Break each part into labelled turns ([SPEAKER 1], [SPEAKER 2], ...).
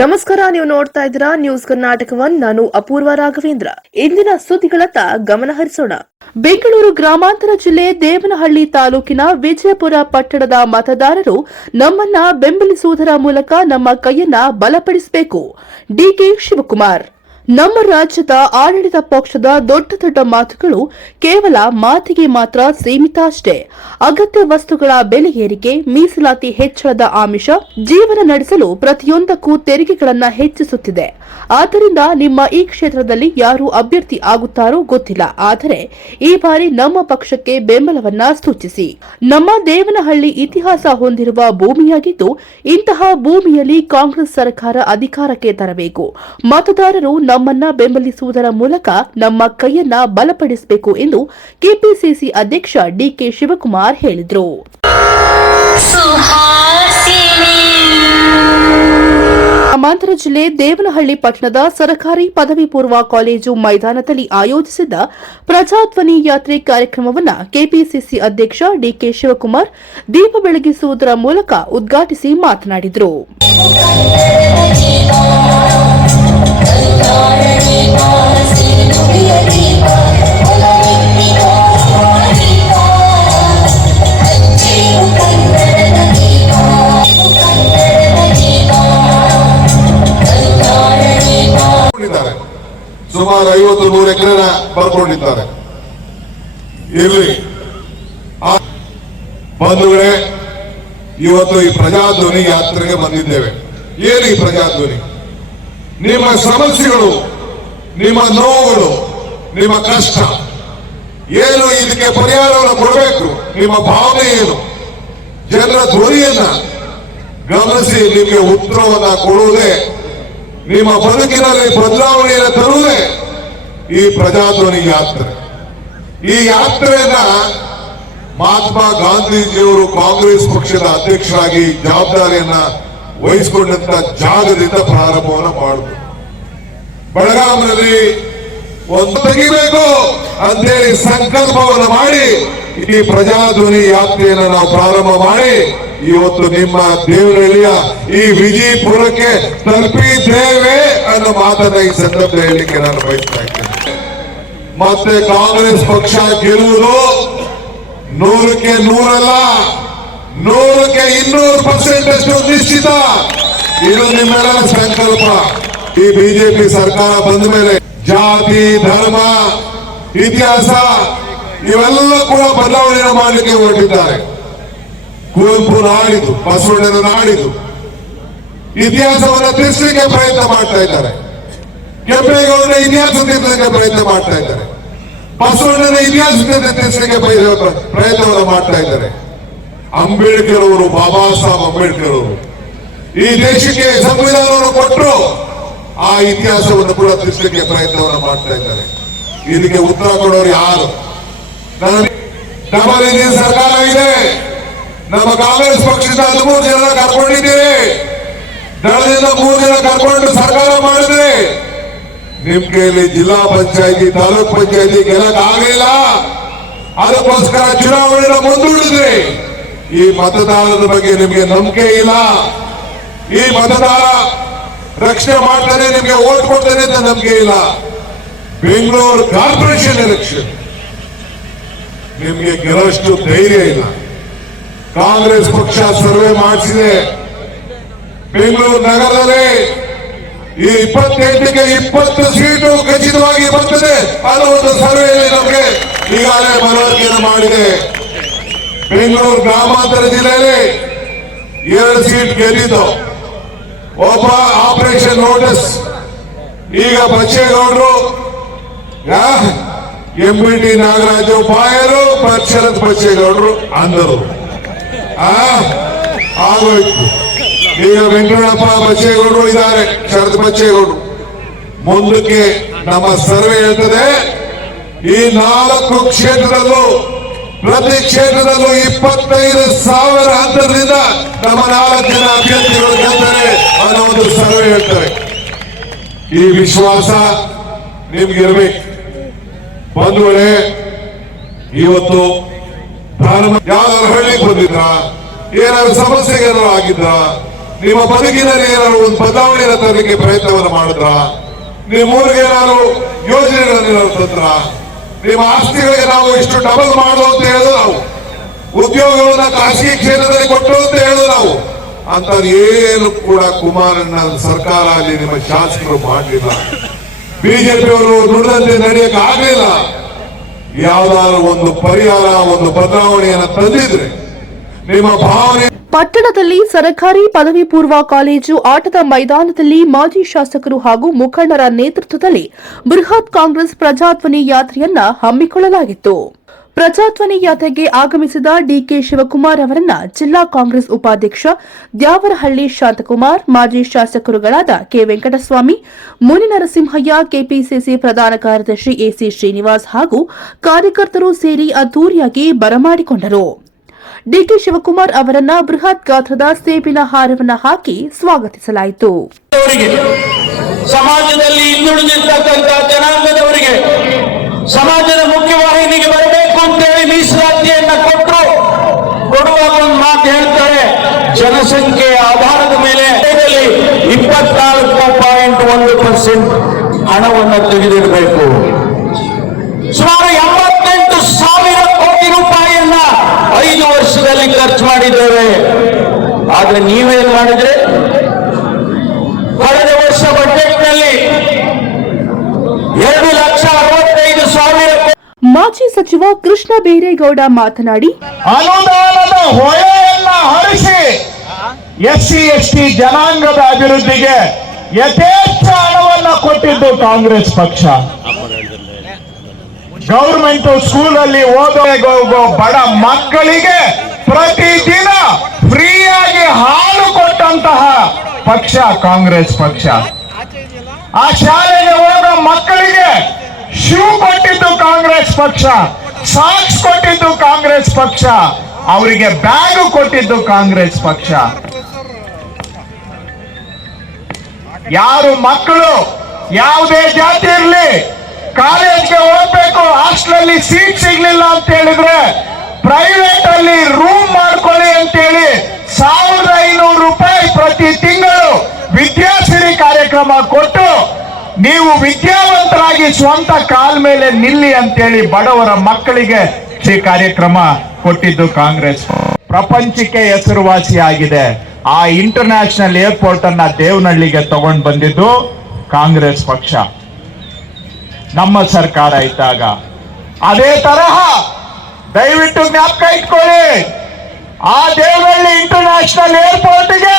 [SPEAKER 1] ನಮಸ್ಕಾರ, ನೀವು ನೋಡ್ತಾ ಇದ್ದೀರಾ ನ್ಯೂಸ್ ಕರ್ನಾಟಕ ಒನ್. ನಾನು ಅಪೂರ್ವ ರಾಘವೇಂದ್ರ. ಇಂದಿನ ಸುದ್ದಿಗಳತ್ತ ಗಮನ ಹರಿಸೋಣ. ಬೆಂಗಳೂರು ಗ್ರಾಮಾಂತರ ಜಿಲ್ಲೆ ದೇವನಹಳ್ಳಿ ತಾಲೂಕಿನ ವಿಜಯಪುರ ಪಟ್ಟಣದ ಮತದಾರರು ನಮ್ಮನ್ನ ಬೆಂಬಲಿಸುವುದರ ಮೂಲಕ ನಮ್ಮ ಕೈಯನ್ನ ಬಲಪಡಿಸಬೇಕು. ಡಿಕೆ ಶಿವಕುಮಾರ್. ನಮ್ಮ ರಾಜ್ಯದ ಆಡಳಿತ ಪಕ್ಷದ ದೊಡ್ಡ ದೊಡ್ಡ ಮಾತುಗಳು ಕೇವಲ ಮಾತಿಗೆ ಮಾತ್ರ ಸೀಮಿತ ಅಷ್ಟೇ ಅಗತ್ಯ ವಸ್ತುಗಳ ಬೆಲೆ ಏರಿಕೆ, ಮೀಸಲಾತಿ ಹೆಚ್ಚಳದ ಆಮಿಷ ಜೀವನ ನಡೆಸಲು ಪ್ರತಿಯೊಂದಕ್ಕೂ ತೆರಿಗೆಗಳನ್ನ ಹೆಚ್ಚಿಸುತ್ತಿದೆ. ಆದ್ದರಿಂದ ನಿಮ್ಮ ಈ ಕ್ಷೇತ್ರದಲ್ಲಿ ಯಾರು ಅಭ್ಯರ್ಥಿ ಆಗುತ್ತಾರೋ ಗೊತ್ತಿಲ್ಲ. ಆದರೆ ಈ ಬಾರಿ ನಮ್ಮ ಪಕ್ಷಕ್ಕೆ ಬೆಂಬಲವನ್ನ ಸೂಚಿಸಿ. ನಮ್ಮ ದೇವನಹಳ್ಳಿ ಇತಿಹಾಸ ಹೊಂದಿರುವ ಭೂಮಿಯಾಗಿದ್ದು ಇಂತಹ ಭೂಮಿಯಲ್ಲಿ ಕಾಂಗ್ರೆಸ್ ಸರ್ಕಾರ ಅಧಿಕಾರಕ್ಕೆ ತರಬೇಕು. ಮತದಾರರು ನಮ್ಮನ್ನ ಬೆಂಬಲಿಸುವುದರ ಮೂಲಕ ನಮ್ಮ ಕೈಯನ್ನ ಬಲಪಡಿಸಬೇಕು ಎಂದು ಕೆಪಿಸಿಸಿ ಅಧ್ಯಕ್ಷ ಡಿಕೆ ಶಿವಕುಮಾರ್ ಹೇಳಿದರು. ಗ್ರಾಮಾಂತರ ಜಿಲ್ಲೆ ದೇವನಹಳ್ಳಿ ಪಟ್ಟಣದ ಸರಕಾರಿ ಪದವಿ ಪೂರ್ವ ಕಾಲೇಜು ಮೈದಾನದಲ್ಲಿ ಆಯೋಜಿಸಿದ್ದ ಪ್ರಜಾಧ್ವನಿ ಯಾತ್ರೆ ಕಾರ್ಯಕ್ರಮವನ್ನು ಕೆಪಿಸಿಸಿ ಅಧ್ಯಕ್ಷ ಡಿಕೆ ಶಿವಕುಮಾರ್ ದೀಪ ಬೆಳಗಿಸುವುದರ ಮೂಲಕ ಉದ್ಘಾಟಿಸಿ ಮಾತನಾಡಿದರು.
[SPEAKER 2] ಸುಮಾರು ಐವತ್ತು ನೂರು ಎಕರೆನ ಬರ್ಕೊಂಡಿದ್ದಾರೆ. ಇರ್ಲಿ. ಆ- ಬಂಧುಗಳೇ, ಇವತ್ತು ಈ ಪ್ರಜಾಧ್ವನಿ ಯಾತ್ರೆಗೆ ಬಂದಿದ್ದೇವೆ. ಏನು ಈ ಪ್ರಜಾಧ್ವನಿ? ನಿಮ್ಮ ಸಮಸ್ಯೆಗಳು, ನಿಮ್ಮ ನೋವುಗಳು, ನಿಮ್ಮ ಕಷ್ಟ, ಏನು ಇದಕ್ಕೆ ಪರಿಹಾರವನ್ನು ಕೊಡಬೇಕು? ನಿಮ್ಮ ಭಾವನೆ ಏನು? ಜನರ ಧ್ವನಿಯನ್ನ ಗಮನಿಸಿ, ನಿಮಗೆ ಉತ್ತರವನ್ನ ಕೊಡುವುದೇ, ನಿಮ್ಮ ಬದುಕಿನಲ್ಲಿ ಬದಲಾವಣೆಯನ್ನು ತರುವುದೇ ಈ ಪ್ರಜಾಧ್ವನಿ ಯಾತ್ರೆ. ಈ ಯಾತ್ರೆಯನ್ನ ಮಹಾತ್ಮ ಗಾಂಧೀಜಿಯವರು ಕಾಂಗ್ರೆಸ್ ಪಕ್ಷದ ಅಧ್ಯಕ್ಷರಾಗಿ ಜವಾಬ್ದಾರಿಯನ್ನ ವಹಿಸಿಕೊಂಡಂತ ಜಾಗದಿಂದ ಪ್ರಾರಂಭವನ್ನ ಮಾಡಿದ್ರು ಬೆಳಗಾವಿನಲ್ಲಿ ಒಂದು ತೆಗಿಬೇಕು ಅಂತೇಳಿ ಸಂಕಲ್ಪವನ್ನು ಮಾಡಿ ಈ ಪ್ರಜಾಧ್ವನಿ ಯಾತ್ರೆಯನ್ನು ನಾವು ಪ್ರಾರಂಭ ಮಾಡಿ ಇವತ್ತು ನಿಮ್ಮ ದೇವರಳ್ಳಿಯ ಈ ವಿಜಯಪುರಕ್ಕೆ ತಲುಪಿದ್ದೇವೆ ಅನ್ನೋ ಮಾತನ್ನ ಈ ಸಂದರ್ಭದಲ್ಲಿ ಹೇಳಲಿಕ್ಕೆ ನಾನು ಬಯಸ್ತಾ ಇದ್ದೇನೆ. ಮತ್ತೆ ಕಾಂಗ್ರೆಸ್ ಪಕ್ಷ ಗೆಲ್ಲುವುದು ನೂರಕ್ಕೆ ನೂರಲ್ಲ. ನೂರಕ್ಕೆ ಇನ್ನೂರು ಪರ್ಸೆಂಟ್ ಅಷ್ಟು ನಿಶ್ಚಿತ. ಇದು ನಿಮ್ಮೆಲ್ಲರ ಸಂಕಲ್ಪ. ಈ ಬಿಜೆಪಿ ಸರ್ಕಾರ ಬಂದ ಮೇಲೆ ಜಾತಿ, ಧರ್ಮ, ಇತಿಹಾಸ, ಇವೆಲ್ಲ ಕೂಡ ಬದಲಾವಣೆಯನ್ನು ಮಾಡಲಿಕ್ಕೆ ಹೊರಟಿದ್ದಾರೆ. ಕುವೆಂಪು ನಾಡಿದು ಬಸವಣ್ಣನ ನಾಡಿದು ಇತಿಹಾಸವನ್ನು ತಿಳಿಸಲಿಕ್ಕೆ ಪ್ರಯತ್ನ ಮಾಡ್ತಾ ಇದ್ದಾರೆ. ಕೆಂಪೇಗೌಡ ಇತಿಹಾಸ ತಿಳಿಸಲಿಕ್ಕೆ ಪ್ರಯತ್ನ ಮಾಡ್ತಾ ಇದ್ದಾರೆ. ಬಸವಣ್ಣನ ಇತಿಹಾಸ ತಿಳಿಸಲಿಕ್ಕೆ ಪ್ರಯ- ಪ್ರಯತ್ನವನ್ನು ಮಾಡ್ತಾ ಇದ್ದಾರೆ. ಅಂಬೇಡ್ಕರ್ ಅವರು ಬಾಬಾ ಸಾಹೇಬ್ ಅಂಬೇಡ್ಕರ್ ಅವರು ಈ ದೇಶಕ್ಕೆ ಸಂವಿಧಾನವನ್ನು ಕೊಟ್ಟರು ಆ ಇತಿಹಾಸವನ್ನು ಕೂಡ ತಿಳಿಸಲಿಕ್ಕೆ ಪ್ರಯತ್ನವನ್ನು ಮಾಡ್ತಾ ಇದ್ದಾರೆ. ಇದಕ್ಕೆ ಉತ್ತರ ಕೊಡೋರು ಯಾರು? ಇಂಜಿನ್ ಸರ್ಕಾರ ಇದೆ. ನಮ್ಮ ಕಾಂಗ್ರೆಸ್ ಪಕ್ಷದ ಹದಿಮೂರು ಜನ ಕರ್ಕೊಂಡಿದ್ದೀರಿ. ದಳದಿಂದ ಮೂರು ಜನ ಕರ್ಕೊಂಡು ಸರ್ಕಾರ ಮಾಡಿದ್ರಿ ನಿಮ್ ಕೈಯಲ್ಲಿ ಜಿಲ್ಲಾ ಪಂಚಾಯತಿ, ತಾಲೂಕ್ ಪಂಚಾಯತಿ ಗೆಲ್ಲಕ್ ಆಗಲಿಲ್ಲ ಅದಕ್ಕೋಸ್ಕರ ಚುನಾವಣೆನ ಮುಂದೂಡಿದ್ರಿ. ಈ ಮತದಾರರ ಬಗ್ಗೆ ನಿಮಗೆ ನಂಬಿಕೆ ಇಲ್ಲ. ಈ ಮತದಾನ ರಕ್ಷಣೆ ಮಾಡ್ತಾನೆ, ನಿಮ್ಗೆ ಓಟ್ ಕೊಡ್ತಾನೆ ಅಂತ ನಂಬಿಕೆ ಇಲ್ಲ. Bengaluru corporation election. ನಿಮ್ಗೆ ಗೆಲ್ಲಷ್ಟು ಧೈರ್ಯ ಇಲ್ಲ. ಕಾಂಗ್ರೆಸ್ ಪಕ್ಷ ಸರ್ವೆ ಮಾಡಿಸಿದೆ. ಬೆಂಗಳೂರು ನಗರದಲ್ಲಿ ಈ ಇಪ್ಪತ್ತೆಂಟಕ್ಕೆ ಇಪ್ಪತ್ತು ಸೀಟು ಖಚಿತವಾಗಿ ಬರ್ತದೆ ಅದು ಒಂದು ಸರ್ವೆಯಲ್ಲಿ ನಮಗೆ ಈಗಾಗಲೇ ಮನವರಿಕೆಯನ್ನು ಮಾಡಿದೆ. ಬೆಂಗಳೂರು ಗ್ರಾಮಾಂತರ ಜಿಲ್ಲೆಯಲ್ಲಿ ಎರಡು ಸೀಟ್ ಗೆದ್ದಿದ್ದು. ಒಬ್ಬ ಆಪರೇಷನ್ ನೋಟಿಸ್. ಈಗ ಬಚ್ಚೇಗೌಡರು ಎಂ ಬಿ ಟಿ ನಾಗರಾಜು ಬಾಯರು ಶರತ್ ಬಚ್ಚೇಗೌಡರು ಅಂದರು. ಆಗೋಯ್ತು. ಈಗ ವೆಂಕಟಪ್ಪ ಬಚ್ಚೇಗೌಡರು ಇದ್ದಾರೆ, ಶರತ್ ಬಚ್ಚೇಗೌಡರು ಮುಂದಕ್ಕೆ ನಮ್ಮ ಸರ್ವೆ ಹೇಳ್ತದೆ, ಈ ನಾಲ್ಕು ಕ್ಷೇತ್ರದಲ್ಲೂ ಪ್ರತಿ ಕ್ಷೇತ್ರದಲ್ಲೂ ಇಪ್ಪತ್ತೈದು ಸಾವಿರ ಹಂತದಿಂದ ನಮ್ಮ ನಾಲ್ಕು ಜನ ಅಭ್ಯರ್ಥಿಗಳು ಗೆಲ್ತಾರೆ ಅನ್ನೋ ಒಂದು ಸರ್ವೆ ಹೇಳ್ತಾರೆ. ಈ ವಿಶ್ವಾಸ ನಿಮ್ಗಿರ್ಬೇಕು. ಇರ್ಬೇಕು ವೇಳೆ ಇವತ್ತು ಯಾವ್ದಾದ್ರು ಹಳ್ಳಿಗೆ ಬಂದಿದ್ರ? ಏನಾದ್ರು ಸಮಸ್ಯೆಗೆ ಏನಾದ್ರು ಆಗಿದ್ರ? ನಿಮ್ಮ ಬದುಕಿನಲ್ಲಿ ಏನಾದ್ರು ಒಂದು ಬದಲಾವಣೆಯನ್ನು ತರಲಿಕ್ಕೆ ಪ್ರಯತ್ನವನ್ನು ಮಾಡಿದ್ರ? ನಿಮ್ಮ ಊರಿಗೆ ಏನಾದ್ರು ಯೋಜನೆಗಳನ್ನು ತಂದ್ರ? ನಿಮ್ಮ ಆಸ್ತಿಗಳಿಗೆ ನಾವು ಇಷ್ಟು ಡಬಲ್ ಮಾಡುವ ಅಂತ ಹೇಳಿದ್ರು ನಾವು. ಉದ್ಯೋಗಗಳನ್ನ ಖಾಸಗಿ ಕ್ಷೇತ್ರದಲ್ಲಿ ಕೊಟ್ಟು ಅಂತ ಹೇಳಿದ್ರು ನಾವು. ಅಂತ ಏನು ಕೂಡ ಕುಮಾರಣ್ಣ ಸರ್ಕಾರ ಅಲ್ಲಿ ನಿಮ್ಮ ಶಾಸಕರು ಮಾಡಲಿಲ್ಲ. ಬಿಜೆಪಿಯವರು ದುಡ್ಡಲ್ಲಿ ನಡೆಯಕ್ಕೆ ಆಗಲಿಲ್ಲ. ಯಾವ್ದಾದ್ರು ಒಂದು ಪರಿಹಾರ, ಒಂದು ಬದಲಾವಣೆಯನ್ನು ತಂದಿದ್ರೆ ನಿಮ್ಮ ಭಾವನೆ
[SPEAKER 1] ಪಟ್ಟಣದಲ್ಲಿ ಸರಕಾರಿ ಪದವಿ ಪೂರ್ವ ಕಾಲೇಜು ಆಟದ ಮೈದಾನದಲ್ಲಿ ಮಾಜಿ ಶಾಸಕರು ಹಾಗೂ ಮುಖಂಡರ ನೇತೃತ್ವದಲ್ಲಿ ಬೃಹತ್ ಕಾಂಗ್ರೆಸ್ ಪ್ರಜಾಧ್ವನಿ ಯಾತ್ರೆಯನ್ನ ಹಮ್ಮಿಕೊಳ್ಳಲಾಗಿತ್ತು. ಪ್ರಜಾಧ್ವನಿ ಯಾತ್ರೆಗೆ ಆಗಮಿಸಿದ ಡಿಕೆ ಶಿವಕುಮಾರ್ ಅವರನ್ನ ಜಿಲ್ಲಾ ಕಾಂಗ್ರೆಸ್ ಉಪಾಧ್ಯಕ್ಷ ದ್ಯಾವರಹಳ್ಳಿ ಶಾಂತಕುಮಾರ್, ಮಾಜಿ ಶಾಸಕರುಗಳಾದ ಕೆ ವೆಂಕಟಸ್ವಾಮಿ ಮುನಿ ನರಸಿಂಹಯ್ಯ ಕೆಪಿಸಿಸಿ ಪ್ರಧಾನ ಕಾರ್ಯದರ್ಶಿ ಎಸಿ ಶ್ರೀನಿವಾಸ್ ಹಾಗೂ ಕಾರ್ಯಕರ್ತರು ಸೇರಿ ಅದ್ದೂರಿಯಾಗಿ ಬರಮಾಡಿಕೊಂಡರು. ಡಿಕೆ ಶಿವಕುಮಾರ್ ಅವರನ್ನ ಬೃಹತ್ ಗಾತ್ರದ ಸೇಬಿನ ಹಾರವನ್ನ ಹಾಕಿ ಸ್ವಾಗತಿಸಲಾಯಿತು.
[SPEAKER 3] ಸಮಾಜದಲ್ಲಿ ಹಿಂದುಳಿದಿರ್ತಕ್ಕಂಥ ಜನಾಂಗದವರಿಗೆ ಸಮಾಜದ ಮುಖ್ಯವಾಹಿನಿಗೆ ಬರಬೇಕು ಅಂತೇಳಿ ಮೀಸಲಾತಿಯನ್ನ ಕೊಟ್ಟರು ಕೊಡುವಾಗ ಒಂದು ಮಾತು ಹೇಳ್ತಾರೆ ಜನಸಂಖ್ಯೆಯ ಆಧಾರದ ಮೇಲೆ ಇಪ್ಪತ್ನಾಲ್ಕು ಪಾಯಿಂಟ್ ಒಂದು ಪರ್ಸೆಂಟ್ ಹಣವನ್ನು ತೆಗೆದಿಡಬೇಕು ಸುಮಾರು ಎಂಬತ್ತೆಂಟು ಸಾವಿರ ಕೋಟಿ ರೂಪಾಯಿಯನ್ನ ಐದು ವರ್ಷದಲ್ಲಿ ಖರ್ಚು ಮಾಡಿದ್ದೇವೆ. ಆದ್ರೆ ನೀವೇನ್ ಮಾಡಿದ್ರೆ? ಕಳೆದ ವರ್ಷ ಬಜೆಟ್ನಲ್ಲಿ ಎರಡು ಲಕ್ಷ ಅರವತ್ತೈದು ಸಾವಿರ
[SPEAKER 1] ಮಾಜಿ ಸಚಿವ ಕೃಷ್ಣ ಬೈರೇಗೌಡ ಮಾತನಾಡಿ
[SPEAKER 4] ಅನುದಾನದ ಹೊಳೆಯನ್ನ ಹರಿಸಿ ಎಸ್ ಸಿ ಎಸ್ ಟಿ ಜನಾಂಗದ ಅಭಿವೃದ್ಧಿಗೆ ಯಥೇಚ್ಛ ಹಣವನ್ನ ಕೊಟ್ಟಿದ್ದು ಕಾಂಗ್ರೆಸ್ ಪಕ್ಷ. ಗೌರ್ಮೆಂಟ್ ಸ್ಕೂಲ್ ಅಲ್ಲಿ ಓದೋ ಬಡ ಮಕ್ಕಳಿಗೆ ಪ್ರತಿದಿನ ಫ್ರೀಯಾಗಿ ಹಾಲು ಕೊಟ್ಟಂತಹ ಪಕ್ಷ ಕಾಂಗ್ರೆಸ್ ಪಕ್ಷ. ಆ ಶಾಲೆಗೆ ಹೋಗೋ ಮಕ್ಕಳಿಗೆ ಶೂ ಕೊಟ್ಟಿದ್ದು ಕಾಂಗ್ರೆಸ್ ಪಕ್ಷ, ಸಾಕ್ಸ್ ಕೊಟ್ಟಿದ್ದು ಕಾಂಗ್ರೆಸ್ ಪಕ್ಷ, ಅವರಿಗೆ ಬ್ಯಾಗ್ ಕೊಟ್ಟಿದ್ದು ಕಾಂಗ್ರೆಸ್ ಪಕ್ಷ. ಯಾರು ಮಕ್ಕಳು ಯಾವುದೇ ಜಾತಿ ಇರಲಿ, ಕಾಲೇಜ್ಗೆ ಹೋಗ್ಬೇಕು ಹಾಸ್ಟೆಲ್ ಸೀಟ್ ಸಿಗ್ಲಿಲ್ಲ ಅಂತ ಹೇಳಿದ್ರೆ ಪ್ರೈವೇಟ್ ಅಲ್ಲಿ ರೂಮ್ ಮಾಡ್ಕೊಳ್ಳಿ ಅಂತೇಳಿ ಸಾವಿರದ ಐನೂರು ರೂಪಾಯಿ ಪ್ರತಿ ತಿಂಗಳು ವಿದ್ಯಾಸಿರಿ ಕಾರ್ಯಕ್ರಮ ಕೊಟ್ಟು ನೀವು ವಿದ್ಯಾವಂತರಾಗಿ ಸ್ವಂತ ಕಾಲ್ ಮೇಲೆ ನಿಲ್ಲಿ ಅಂತೇಳಿ ಬಡವರ ಮಕ್ಕಳಿಗೆ ಈ ಕಾರ್ಯಕ್ರಮ ಕೊಟ್ಟಿದ್ದು ಕಾಂಗ್ರೆಸ್. ಪ್ರಪಂಚಕ್ಕೆ ಹೆಸರುವಾಸಿಯಾಗಿದೆ. ಆ ಇಂಟರ್ನ್ಯಾಷನಲ್ ಏರ್ಪೋರ್ಟ್ ಅನ್ನ ದೇವನಹಳ್ಳಿಗೆ ತಗೊಂಡ್ ಬಂದಿದ್ದು ಕಾಂಗ್ರೆಸ್ ಪಕ್ಷ. ನಮ್ಮ ಸರ್ಕಾರ ಇದ್ದಾಗ. ಅದೇ ತರಹ ದಯವಿಟ್ಟು ಜ್ಞಾಪಕ ಇಟ್ಕೊಳ್ಳಿ. ಆ ದೇವನಹಳ್ಳಿ ಇಂಟರ್ನ್ಯಾಷನಲ್ ಏರ್ಪೋರ್ಟ್ಗೆ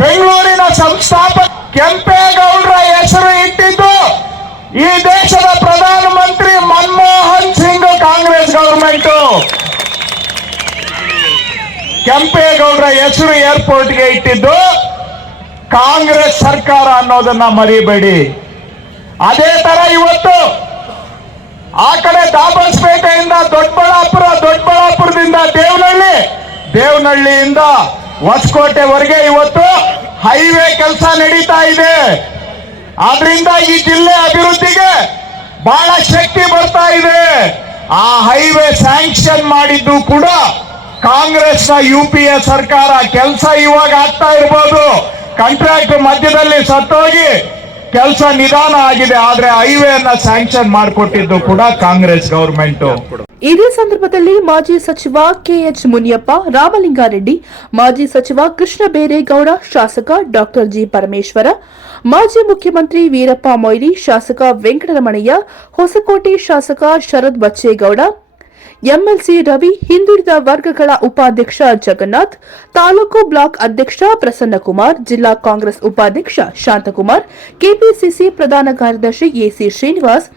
[SPEAKER 4] ಬೆಂಗಳೂರಿನ ಸಂಸ್ಥಾಪಕ ಕೆಂಪೇಗೌಡರ ಹೆಸರು ಇಟ್ಟಿದ್ದು, ಈ ದೇಶದ ಪ್ರಧಾನಮಂತ್ರಿ ಮನಮೋಹನ್ ಸಿಂಗ್ ಕಾಂಗ್ರೆಸ್ ಗವರ್ಮೆಂಟ್ ಕೆಂಪೇಗೌಡರ ಹೆಸರು ಏರ್ಪೋರ್ಟ್ಗೆ ಇಟ್ಟಿದ್ದು, ಕಾಂಗ್ರೆಸ್ ಸರ್ಕಾರ ಅನ್ನೋದನ್ನ ಮರಿಬೇಡಿ. ಅದೇ ತರ ಇವತ್ತು ಆ ಕಡೆ ದಾಬಸ್ಪೇಟೆಯಿಂದ ದೊಡ್ಡಬಳ್ಳಾಪುರ, ದೊಡ್ಡಬಳ್ಳಾಪುರದಿಂದ ದೇವನಹಳ್ಳಿ, ದೇವನಹಳ್ಳಿಯಿಂದ ಹೊಸಕೋಟೆವರೆಗೆ ಇವತ್ತು ಹೈವೇ ಕೆಲಸ ನಡೀತಾ ಇದೆ. ಆದ್ರಿಂದ ಈ ಜಿಲ್ಲೆ ಅಭಿವೃದ್ಧಿಗೆ ಬಹಳ ಶಕ್ತಿ ಬರ್ತಾ ಇದೆ. ಆ ಹೈವೇ ಸ್ಯಾಂಕ್ಷನ್ ಮಾಡಿದ್ದು ಕೂಡ ಕಾಂಗ್ರೆಸ್ನ ಯು ಪಿ ಎ ಸರ್ಕಾರ. ಕೆಲಸ ಇವಾಗ ಆಗ್ತಾ ಇರ್ಬೋದು. ಕಾಂಟ್ರಾಕ್ಟ್ ಮಧ್ಯದಲ್ಲಿ ಸತ್ತೋಗಿ ಕೆಲಸ ನಿಧಾನ ಆಗಿದೆ, ಆದ್ರೆ ಹೈವೇ ಅನ್ನ ಸ್ಯಾಂಕ್ಷನ್ ಮಾಡಿಕೊಟ್ಟಿದ್ದು ಕೂಡ ಕಾಂಗ್ರೆಸ್ ಗವರ್ಮೆಂಟ್
[SPEAKER 1] ಇದೇ ಸಂದರ್ಭದಲ್ಲಿ ಮಾಜಿ ಸಚಿವ ಕೆಎಚ್ ಮುನಿಯಪ್ಪ, ರಾಮಲಿಂಗಾರೆಡ್ಡಿ, ಮಾಜಿ ಸಚಿವ ಕೃಷ್ಣ ಬೇರೇಗೌಡ, ಶಾಸಕ ಡಾಕ್ಟರ್ ಜಿ ಪರಮೇಶ್ವರ, ಮಾಜಿ ಮುಖ್ಯಮಂತ್ರಿ ವೀರಪ್ಪ ಮೊಯ್ಲಿ, ಶಾಸಕ ವೆಂಕಟರಮಣಯ್ಯ, ಹೊಸಕೋಟೆ ಶಾಸಕ ಶರದ್ ಬಚ್ಚೇಗೌಡ ಎಂಎಲ್ಸಿ ರವಿ ಹಿಂದುಳಿದ ವರ್ಗಗಳ ಉಪಾಧ್ಯಕ್ಷ ಜಗನ್ನಾಥ್, ತಾಲೂಕು ಬ್ಲಾಕ್ ಅಧ್ಯಕ್ಷ ಪ್ರಸನ್ನಕುಮಾರ್, ಜಿಲ್ಲಾ ಕಾಂಗ್ರೆಸ್ ಉಪಾಧ್ಯಕ್ಷ ಶಾಂತಕುಮಾರ್, ಕೆಪಿಸಿಸಿ ಪ್ರಧಾನ ಕಾರ್ಯದರ್ಶಿ ಎಸಿ ಶ್ರೀನಿವಾಸ್,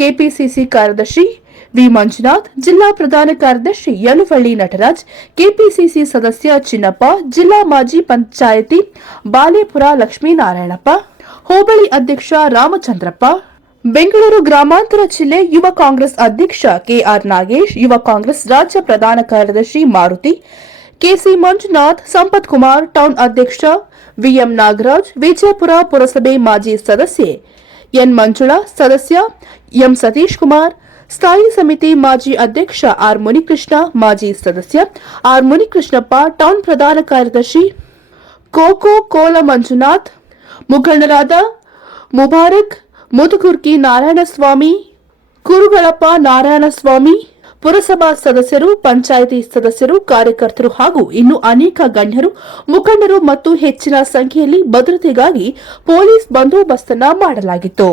[SPEAKER 1] ಕೆಪಿಸಿಸಿ ಕಾರ್ಯದರ್ಶಿ ವಿ ಮಂಜುನಾಥ್, ಜಿಲ್ಲಾ ಪ್ರಧಾನ ಕಾರ್ಯದರ್ಶಿ ಯಲುವಳ್ಳಿ ನಟರಾಜ್, ಕೆಪಿಸಿಸಿ ಸದಸ್ಯ ಚಿನ್ನಪ್ಪ, ಜಿಲ್ಲಾ ಮಾಜಿ ಪಂಚಾಯಿತಿ ಬಾಲೇಪುರ ಲಕ್ಷ್ಮೀನಾರಾಯಣಪ್ಪ, ಹೋಬಳಿ ಅಧ್ಯಕ್ಷ ರಾಮಚಂದ್ರಪ್ಪ ಬೆಂಗಳೂರು ಗ್ರಾಮಾಂತರ ಜಿಲ್ಲೆ ಯುವ ಕಾಂಗ್ರೆಸ್ ಅಧ್ಯಕ್ಷ ಕೆಆರ್ ನಾಗೇಶ್, ಯುವ ಕಾಂಗ್ರೆಸ್ ರಾಜ್ಯ ಪ್ರಧಾನ ಕಾರ್ಯದರ್ಶಿ ಮಾರುತಿ, ಕೆಸಿ ಮಂಜುನಾಥ್, ಸಂಪತ್ ಕುಮಾರ್, ಟೌನ್ ಅಧ್ಯಕ್ಷ ವಿಎಂ ನಾಗರಾಜ್, ವಿಜಯಪುರ ಪುರಸಭೆ ಮಾಜಿ ಸದಸ್ಯೆ ಎನ್ ಮಂಜುಳಾ, ಸದಸ್ಯ ಎಂ ಸತೀಶ್ ಕುಮಾರ್, ಸ್ಥಾಯಿ ಸಮಿತಿ ಮಾಜಿ ಅಧ್ಯಕ್ಷ ಆರ್ ಮುನಿಕೃಷ್ಣ, ಮಾಜಿ ಸದಸ್ಯ ಆರ್ ಮುನಿಕೃಷ್ಣಪ್ಪ, ಟೌನ್ ಪ್ರಧಾನ ಕಾರ್ಯದರ್ಶಿ ಕೋಕೋ ಕೋಲ ಮಂಜುನಾಥ್, ಮುಖಂಡರಾದ ಮುಬಾರಕ್ ಮುದುಗುರ್ಕಿ ನಾರಾಯಣಸ್ವಾಮಿ ಕುರುಗಳಪ್ಪ ನಾರಾಯಣಸ್ವಾಮಿ, ಪುರಸಭಾ ಸದಸ್ಯರು, ಪಂಚಾಯಿತಿ ಸದಸ್ಯರು, ಕಾರ್ಯಕರ್ತರು ಹಾಗೂ ಇನ್ನು ಅನೇಕ ಗಣ್ಯರು, ಮುಖಂಡರು ಮತ್ತು ಹೆಚ್ಚಿನ ಸಂಖ್ಯೆಯಲ್ಲಿ ಭದ್ರತೆಗಾಗಿ ಪೊಲೀಸ್ ಬಂದೋಬಸ್ತನ್ನ ಮಾಡಲಾಗಿತ್ತು.